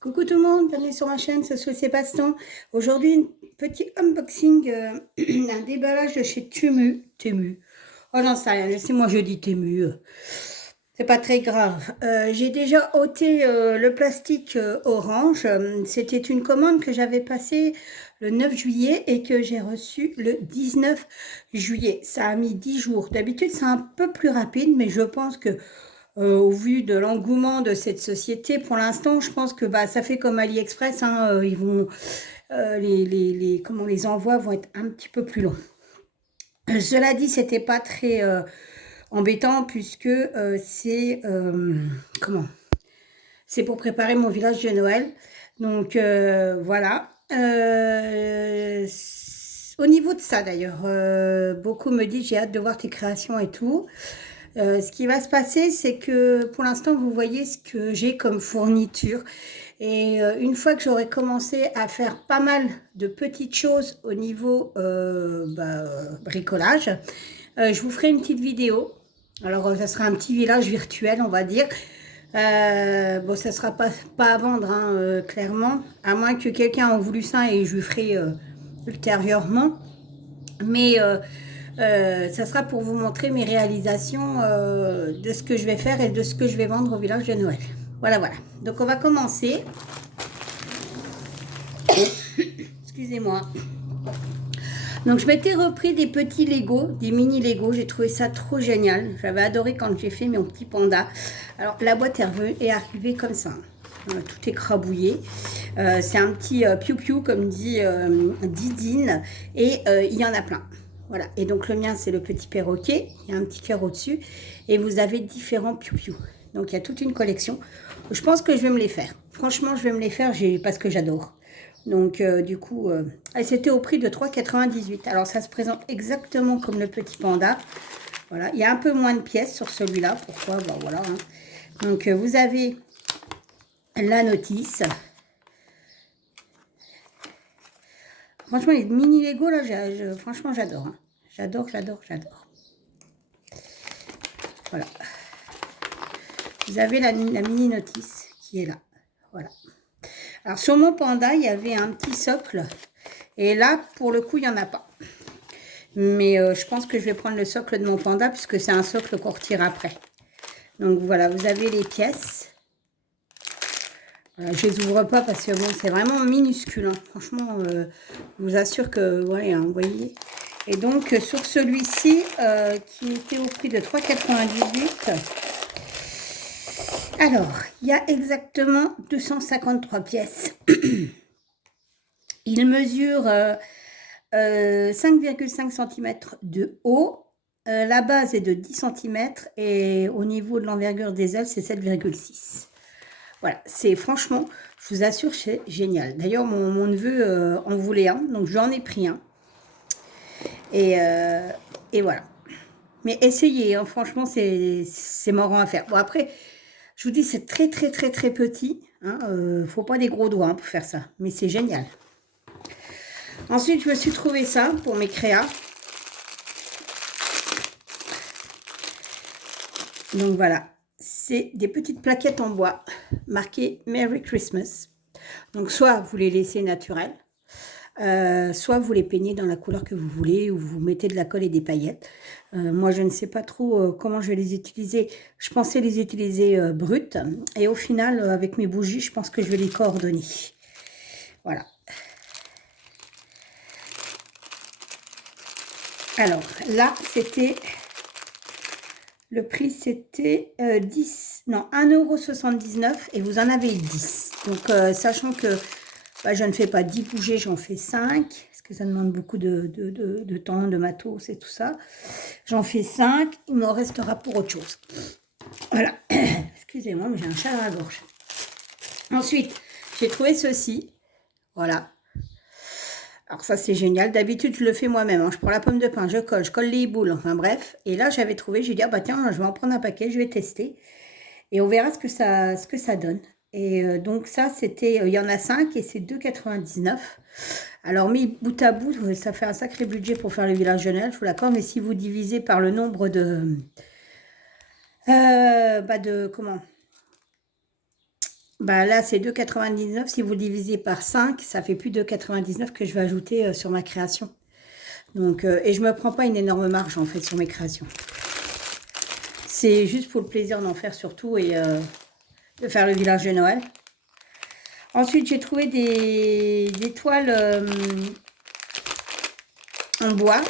Coucou tout le monde, bienvenue sur ma chaîne, c'est Sébastien. Aujourd'hui, un petit unboxing, un déballage de chez Temu. Oh, j'en sais rien, laissez-moi je dis Temu. C'est pas très grave. J'ai déjà ôté le plastique orange. C'était une commande que j'avais passée le 9 juillet et que j'ai reçue le 19 juillet. Ça a mis 10 jours. D'habitude, c'est un peu plus rapide, mais je pense que au vu de l'engouement de cette société, pour l'instant, je pense que bah, ça fait comme AliExpress, hein, ils vont, comment les envois vont être un petit peu plus longs. Cela dit, c'était pas très embêtant puisque comment? C'est pour préparer mon village de Noël. Donc voilà. Au niveau de ça d'ailleurs, beaucoup me disent j'ai hâte de voir tes créations et tout. Ce qui va se passer, c'est que pour l'instant, vous voyez ce que j'ai comme fourniture. Et une fois que j'aurai commencé à faire pas mal de petites choses au niveau bricolage, je vous ferai une petite vidéo. Alors, ça sera un petit village virtuel, on va dire. Bon, ça sera pas à vendre, hein, clairement, à moins que quelqu'un en voulu ça et je lui ferai ultérieurement. Mais ça sera pour vous montrer mes réalisations de ce que je vais faire et de ce que je vais vendre au village de Noël. Voilà, voilà. Donc, on va commencer. Excusez-moi. Donc, je m'étais repris des petits Lego, des mini Lego. J'ai trouvé ça trop génial. J'avais adoré quand j'ai fait mon petit panda. Alors, la boîte est arrivée comme ça. Tout écrabouillé. C'est un petit piou-piou, comme dit Didine. Et il y en a plein. Voilà. Et donc, le mien, c'est le petit perroquet. Il y a un petit cœur au-dessus. Et vous avez différents piou-piou. Donc, il y a toute une collection. Je pense que je vais me les faire. Franchement, je vais me les faire parce que j'adore. Donc, du coup, c'était au prix de 3,98 €. Alors, ça se présente exactement comme le petit panda. Voilà. Il y a un peu moins de pièces sur celui-là. Pourquoi? Ben, voilà. Hein. Donc, vous avez la notice. Franchement, les mini Lego, là, franchement, j'adore. Hein. J'adore, j'adore, j'adore. Voilà. Vous avez la mini notice qui est là. Voilà. Alors, sur mon panda, il y avait un petit socle. Et là, pour le coup, il n'y en a pas. Mais je pense que je vais prendre le socle de mon panda puisque c'est un socle qu'on retire après. Donc, voilà, vous avez les pièces. Voilà, je ne les ouvre pas parce que bon, c'est vraiment minuscule. Hein. Franchement, je vous assure que, ouais, hein, vous voyez. Et donc, sur celui-ci, qui était au prix de 3,98 €, alors, il y a exactement 253 pièces. Il mesure 5,5 cm de haut. La base est de 10 cm et au niveau de l'envergure des ailes, c'est 7,6. Voilà, c'est franchement, je vous assure, c'est génial. D'ailleurs, mon neveu en voulait un, donc j'en ai pris un. Et voilà. Mais essayez, hein, franchement, c'est marrant à faire. Bon, après, je vous dis, c'est très, très, très, très petit. Hein, faut pas des gros doigts hein, pour faire ça. Mais c'est génial. Ensuite, je me suis trouvé ça pour mes créas. Donc, voilà. C'est des petites plaquettes en bois marquées Merry Christmas. Donc, soit vous les laissez naturelles, soit vous les peignez dans la couleur que vous voulez ou vous mettez de la colle et des paillettes. Moi, je ne sais pas trop comment je vais les utiliser. Je pensais les utiliser brutes. Et au final, avec mes bougies, je pense que je vais les coordonner. Voilà. Alors, là, c'était... Le prix, c'était 1,79 € et vous en avez 10. Donc, sachant que bah, je ne fais pas 10 bougies, j'en fais 5. Parce que ça demande beaucoup de temps, de matos et tout ça. J'en fais 5. Il me restera pour autre chose. Voilà. Excusez-moi, mais j'ai un chat dans la gorge. Ensuite, j'ai trouvé ceci. Voilà. Alors ça, c'est génial. D'habitude, je le fais moi-même. Hein. Je prends la pomme de pin, je colle les boules, enfin bref. Et là, j'avais trouvé, j'ai dit, ah bah tiens, je vais en prendre un paquet, je vais tester. Et on verra ce que ça donne. Et donc ça, c'était, il y en a 5 et c'est 2,99 €. Alors, mis bout à bout, ça fait un sacré budget pour faire le village de Noël, je vous l'accorde. Mais si vous divisez par le nombre comment Bah là, c'est 2,99. Si vous le divisez par 5, ça fait plus de 2,99 que je vais ajouter sur ma création. Donc, et je me prends pas une énorme marge en fait sur mes créations. C'est juste pour le plaisir d'en faire surtout et de faire le village de Noël. Ensuite, j'ai trouvé des toiles en bois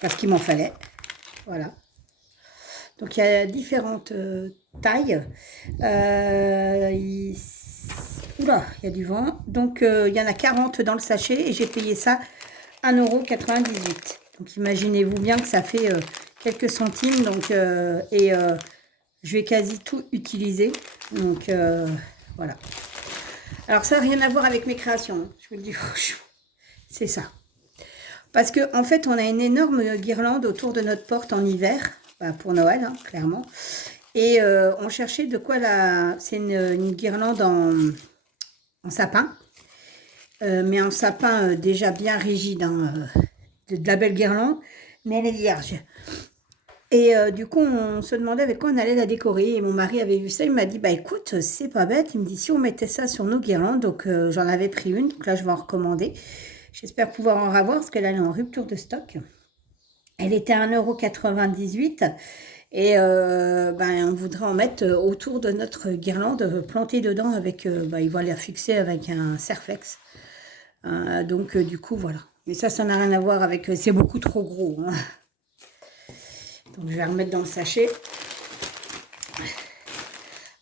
parce qu'il m'en fallait. Voilà. Donc, il y a différentes tailles. Oula, il y a du vent. Donc, il y en a 40 dans le sachet et j'ai payé ça 1,98 €. Donc, imaginez-vous bien que ça fait quelques centimes. Donc, je vais quasi tout utiliser. Donc, voilà. Alors, ça n'a rien à voir avec mes créations. Hein, je vous le dis franchement. C'est ça. Parce qu'en fait, on a une énorme guirlande autour de notre porte en hiver. Bah, pour Noël, hein, clairement. Et on cherchait de quoi la... C'est une guirlande en sapin. Mais en sapin déjà bien rigide. Hein, de la belle guirlande. Mais elle est vierge. Et du coup, on se demandait avec quoi on allait la décorer. Et mon mari avait vu ça. Il m'a dit, bah écoute, c'est pas bête. Il me dit, si on mettait ça sur nos guirlandes. Donc, j'en avais pris une. Donc là, je vais en recommander. J'espère pouvoir en avoir parce qu'elle est en rupture de stock. Elle était à 1,98 € et ben, on voudrait en mettre autour de notre guirlande, plantée dedans avec, ben, il va la fixer avec un Serflex. Donc du coup, voilà. Mais ça n'a rien à voir avec, c'est beaucoup trop gros. Hein. Donc je vais remettre dans le sachet.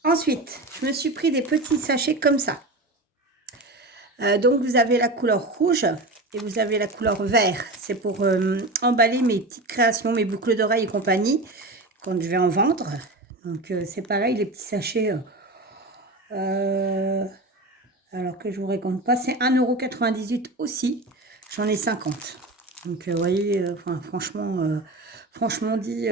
Ensuite, je me suis pris des petits sachets comme ça. Donc vous avez la couleur rouge et vous avez la couleur vert. C'est pour emballer mes petites créations, mes boucles d'oreilles et compagnie quand je vais en vendre. Donc c'est pareil, les petits sachets. Alors que je vous raconte pas, c'est 1,98 € aussi. J'en ai 50. Donc vous voyez, franchement dit,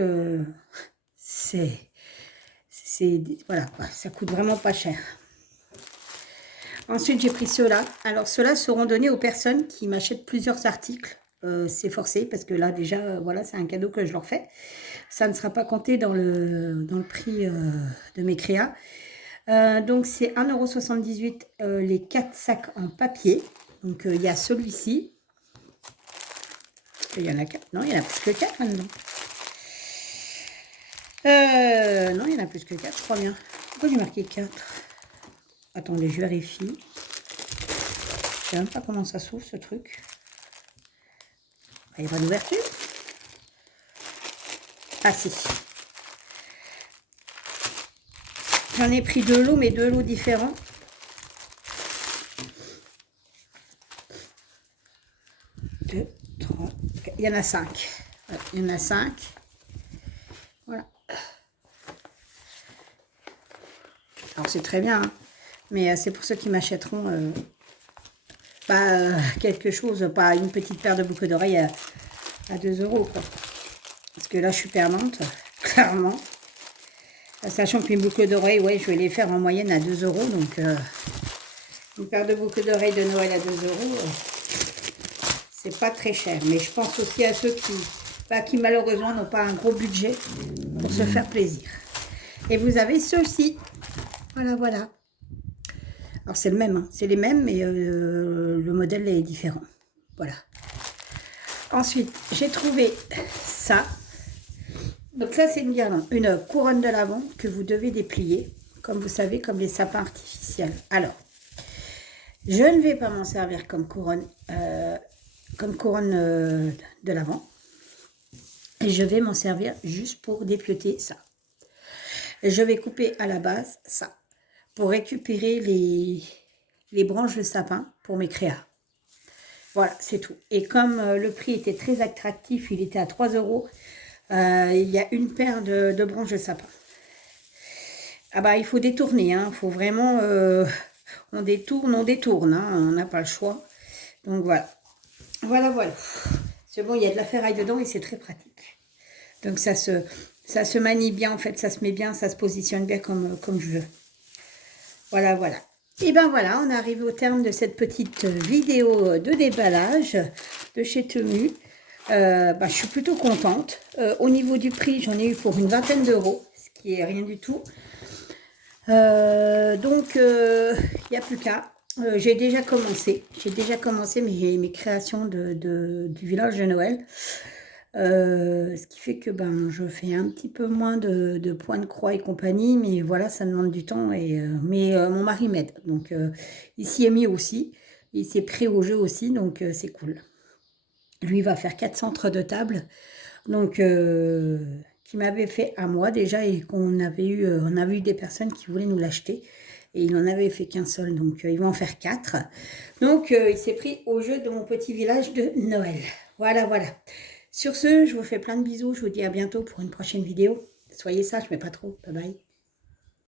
voilà, ça coûte vraiment pas cher. Ensuite, j'ai pris ceux-là. Alors, ceux-là seront donnés aux personnes qui m'achètent plusieurs articles. C'est forcé parce que là, déjà, voilà, c'est un cadeau que je leur fais. Ça ne sera pas compté dans le prix de mes créas. Donc, c'est 1,78 € les 4 sacs en papier. Donc, il y a celui-ci. Il y en a 4. Non, il y en a plus que 4 là-dedans. Non, il y en a plus que 4, je crois bien. Pourquoi j'ai marqué 4 ? Attendez, je vérifie. Je ne sais même pas comment ça s'ouvre ce truc. Il n'y a pas d'ouverture. Ah si. J'en ai pris 2 lots, mais 2 lots différents. Deux, 3, il y en a 5. Ouais, il y en a 5. Voilà. Alors c'est très bien, hein. Mais c'est pour ceux qui m'achèteront quelque chose, pas une petite paire de boucles d'oreilles à 2 €, quoi. Parce que là, je suis perdante, clairement. Sachant que mes boucles d'oreilles, ouais, je vais les faire en moyenne à 2 €. Donc, une paire de boucles d'oreilles de Noël à 2 €, c'est pas très cher. Mais je pense aussi à ceux qui malheureusement, n'ont pas un gros budget pour se faire plaisir. Et vous avez ceux-ci. Voilà, voilà. Alors, c'est le même, hein. C'est les mêmes, mais le modèle est différent. Voilà. Ensuite, j'ai trouvé ça. Donc ça, c'est une couronne de lavande que vous devez déplier, comme vous savez, comme les sapins artificiels. Alors, je ne vais pas m'en servir comme couronne de lavande. Et je vais m'en servir juste pour dépioter ça. Et je vais couper à la base ça, pour récupérer les branches de sapin pour mes créas. Voilà, c'est tout. Et comme le prix était très attractif, il était à 3 €, il y a une paire de branches de sapin. Ah bah, il faut détourner, hein. Il faut vraiment... on détourne, hein. On n'a pas le choix. Donc voilà. Voilà. C'est bon, il y a de la ferraille dedans et c'est très pratique. Donc ça se manie bien, en fait. Ça se met bien, ça se positionne bien comme je veux. Voilà. Et ben voilà, on est arrivé au terme de cette petite vidéo de déballage de chez Temu. Je suis plutôt contente. Au niveau du prix, j'en ai eu pour une vingtaine d'euros, ce qui est rien du tout. Donc, il n'y a plus qu'à. J'ai déjà commencé, mes créations du village de Noël. Ce qui fait que je fais un petit peu moins de points de croix et compagnie, mais voilà, ça demande du temps. Mais mon mari m'aide, donc il s'y est mis aussi. Il s'est pris au jeu aussi, donc c'est cool. Lui, il va faire 4 centres de table, donc qui m'avait fait à moi déjà et on avait eu des personnes qui voulaient nous l'acheter. Et il n'en avait fait qu'un seul, donc il va en faire 4. Donc il s'est pris au jeu de mon petit village de Noël. Voilà, voilà. Sur ce, je vous fais plein de bisous. Je vous dis à bientôt pour une prochaine vidéo. Soyez sages, mais pas trop. Bye bye.